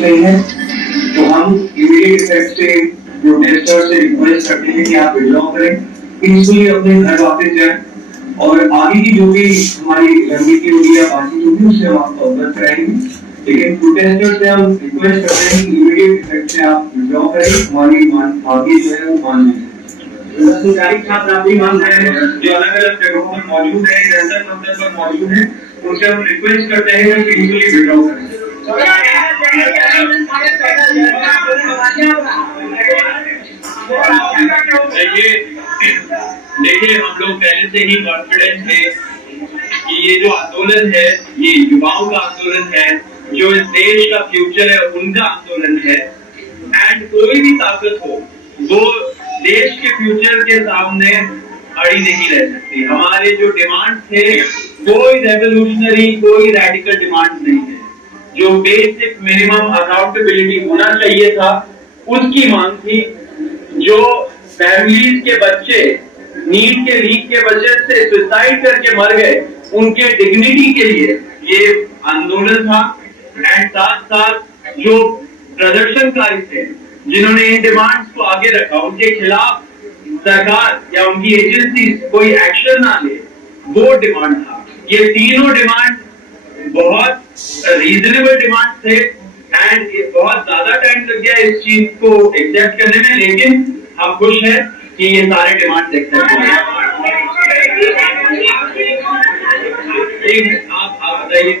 नहीं है तो हम इमीडिएट इफेक्ट से प्रोटेस्टर से रिक्वेस्ट करते हैं कि आप विड्रॉ करें, पीसफुली अपने घर वापस जाएं और आगे की जो भी हमारी रणनीति होगी या बाकी जो भी उससे हम आपको अवगत कराएंगे। लेकिन प्रोटेस्टर से हम रिक्वेस्ट करते हैं कि इमीडिएट इफेक्ट से आप विड्रॉ करें, हमारी मांगे जो है वो मान लें। सरकारी छात्र अपनी मांग रहे हैं जो अलग अलग जगहों पर मौजूद है, सेंटर पर मौजूद है, उनसे हम रिक्वेस्ट करते हैं कि पीसफुली विड्रॉ करें। देखिए हम लोग पहले से ही कॉन्फिडेंट है कि ये जो आंदोलन है ये युवाओं का आंदोलन है, जो इस देश का फ्यूचर है उनका आंदोलन है। एंड कोई भी ताकत हो वो देश के फ्यूचर के सामने अड़ी नहीं रह सकती। हमारे जो डिमांड थे कोई रेवोल्यूशनरी कोई रेडिकल डिमांड नहीं है। जो बेसिक मिनिमम अकाउंटेबिलिटी होना चाहिए था उसकी मांग थी। जो फैमिलीज के बच्चे नीट के लीक के वजह से सुसाइड करके मर गए उनके डिग्निटी के लिए ये आंदोलन था। एंड साथ साथ जो प्रदर्शनकारी थे जिन्होंने इन डिमांड्स को आगे रखा उनके खिलाफ सरकार या उनकी एजेंसी कोई एक्शन ना ले, वो डिमांड था। ये तीनों डिमांड बहुत रीजनेबल डिमांड थे एंड बहुत ज्यादा टाइम लग गया इस चीज को एक्सेप्ट करने में, लेकिन हम खुश हैं कि ये सारे डिमांड एक्सेप्ट हुए। आप बताइए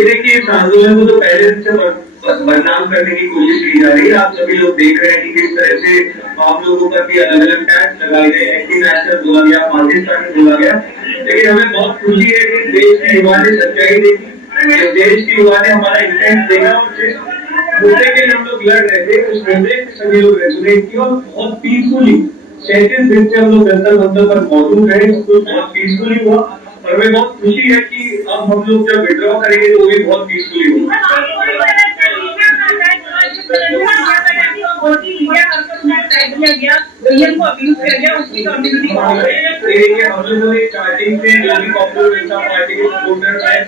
देखिए इस आंदोलन को तो पहले से बदनाम करने की कोशिश की जा रही है। आप सभी लोग देख रहे हैं कि किस तरह से आप लोगों पर भी अलग अलग टैक्स लगाए गए, एंटी नेशनल बोला गया, पाकिस्तान में बोला गया। लेकिन हमें बहुत खुशी है कि देश की युवा ने सच्चाई देखी, देश की युवा ने हमारा इंटेंट देखा और जिस मुद्दे के लिए हम लोग लड़ रहे थे उस मुद्दे के सभी लोग रेजोनेट किया और बहुत पीसफुली 37 दिन से हम लोग जंतर मंतर पर मौजूद रहे, तो बहुत पीसफुली हुआ। और हमें बहुत खुशी है कि अब हम लोग जब विड्रॉ करेंगे तो वो भी बहुत पीसफुली होगा। हम लोगों ने स्टार्टिंग से जो भी पॉपुलर जनता पार्टी के सपोर्टर्स हैं,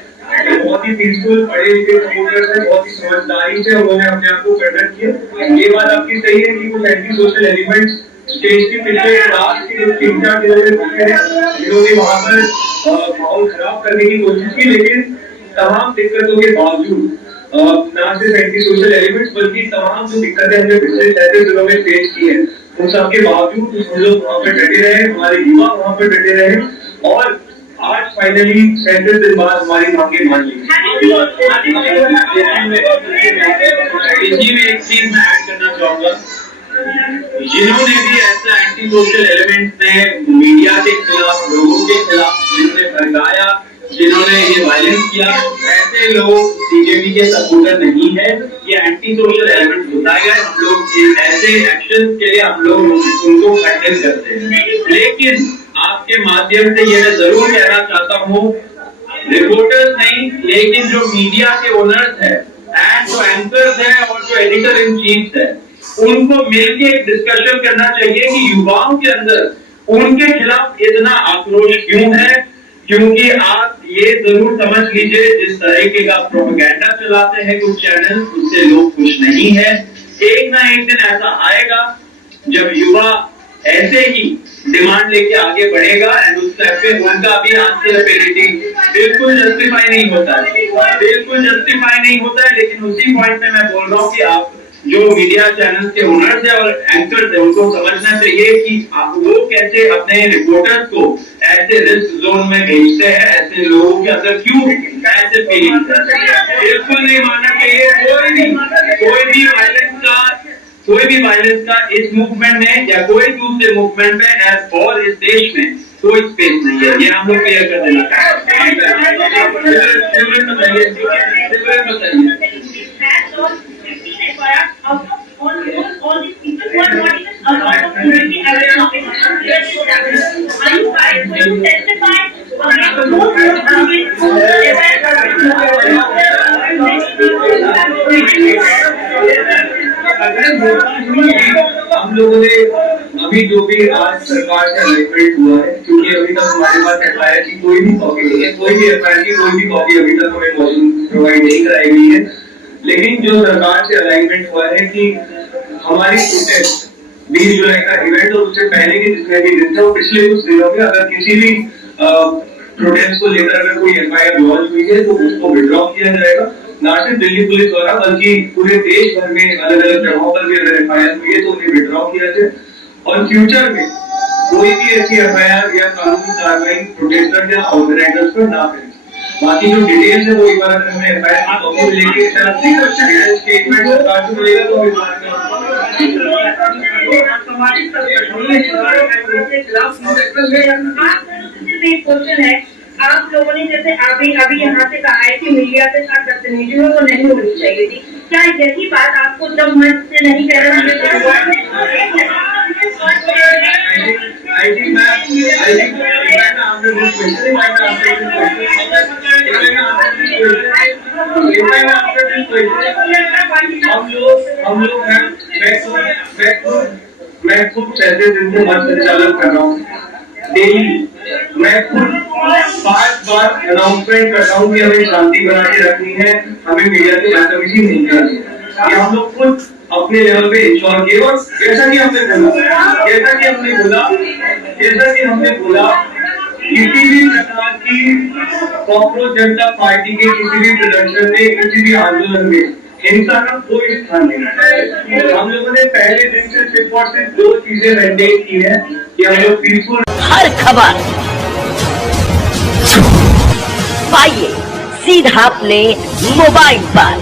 बहुत ही पीसफुल पढ़े लिखे सपोर्टर्स हैं, बहुत ही समझदारी से उन्होंने अपने आप को प्रकट किया। ये बात आपकी सही है कि कुछ एंटी सोशल एलिमेंट्स स्टेज के पीछे रात के 3-4 दिनों में बैठे हैं, जिन्होंने वहां पर माहौल खराब करने की कोशिश की। लेकिन तमाम दिक्कतों के बावजूद न सिर्फ एंटी सोशल एलिमेंट्स बल्कि तमाम जो दिक्कतें हमने पिछले 37 दिनों में फेस की है उन सबके बावजूद हम लोग वहां पर डटे रहे, हमारे युवा वहां पर डटे रहे और आज फाइनली 37 दिन बाद हमारी मांगे मान ली। इसी में एक चीज मैं ऐड करना चाहूंगा, जिन्होंने भी ऐसा एंटी सोशल एलिमेंट्स ने मीडिया के खिलाफ लोगों के खिलाफ जिन्होंने भड़काया, जिन्होंने ये वायलेंस किया, ऐसे लोग बीजेपी के सपोर्टर नहीं है। ये एंटी सोशल एलिमेंट्स बताए गए, हम लोग ऐसे एक्शन के लिए हम लोग उनको कंडेम करते हैं। लेकिन आपके माध्यम से ये मैं जरूर कहना चाहता हूँ, रिपोर्टर्स नहीं लेकिन जो मीडिया के ओनर्स है एंड जो एंकर्स है और जो एडिटर इन चीफ है उनको मिलकर एक डिस्कशन करना चाहिए कि युवाओं के अंदर उनके खिलाफ इतना आक्रोश क्यों है। क्योंकि आप ये जरूर समझ लीजिए जिस तरीके का प्रोपेगेंडा चलाते हैं कुछ चैनल, उससे लोग खुश नहीं है। एक ना एक दिन ऐसा आएगा जब युवा ऐसे ही डिमांड लेके आगे बढ़ेगा एंड उस टाइप पे उनका भी आंसरेबिलिटी बिल्कुल जस्टिफाई नहीं होता है, बिल्कुल जस्टिफाई नहीं होता है। लेकिन उसी पॉइंट पे मैं बोल रहा हूँ कि आप जो मीडिया चैनल के ओनर्स है और एंकर्स है उनको समझना चाहिए कि वो कैसे अपने रिपोर्टर्स को ऐसे रिस्क जोन में भेजते हैं, ऐसे लोगों के अंदर क्यों ऐसे फीलिंग। बिल्कुल नहीं मानना चाहिए कोई भी वायलेंस का इस मूवमेंट में या कोई दूसरे मूवमेंट में और इस देश में कोई स्पेस नहीं है। ये हम लोग क्लियर कर देना चाहते हम लोगों ने अभी जो भी आज सरकार से अलाइनमेंट हुआ है क्योंकि अभी तक हमारे पास एफआईआर की कोई भी कॉपी नहीं है, कोई भी एफआईआर की कोई भी कॉपी अभी तक हमें प्रोवाइड नहीं कराई गई है। लेकिन जो सरकार से अलाइनमेंट हुआ है कि हमारी प्रोटेस्ट 20 जुलाई का इवेंट और उससे पहले के जितने भी दिन थे वो पिछले कुछ दिनों में अगर किसी भी प्रोटेस्ट को लेकर अगर कोई एफआईआर लॉन्च हुई है तो उसको विड्रॉ किया जाएगा, ना सिर्फ दिल्ली पुलिस द्वारा बल्कि पूरे देश भर में अलग अलग जगहों पर भी अगर एफआईआर हुई है तो उन्हें विड्रॉ किया जाए और फ्यूचर में कोई भी ऐसी एफआईआर या कानूनी कार्रवाई प्रोटेस्टर या ऑर्गेनाइजर्स पर ना करें। बाकी जो डिटेल्स है वो एक बार अगर हमें एफआईआर की कॉपी मिलेगी स्टेटमेंट सरकार से मिलेगा तो क्वेश्चन है, आप लोगों ने जैसे अभी यहाँ से कहा है कि मीडिया के साथ बदतमीजी तो नहीं होनी चाहिए थी, क्या यही बात आपको जब मंच से नहीं कह रहा मैं खुद 6 दिन से मंच संचालन कर रहा हूँ डेली। मैं खुद 5 बार अनाउंसमेंट करता हूँ कि हमें शांति बना के रखनी है, हमें मीडिया से बदतमीजी नहीं करनी है। कि हम लोग खुद अपने लेवल पे इंश्योर किए और जैसा कि हमने बोला किसी भी प्रकार की कॉकरोच जनता पार्टी के किसी भी प्रदर्शन में किसी भी आंदोलन में हिंसा का कोई स्थान नहीं है। हम लोगों ने पहले दिन से सिर्फ और सिर्फ 2 चीजें मेंटेन की है कि हम लोग पीसफुल हर खबर पाइए सीधा अपने मोबाइल पर।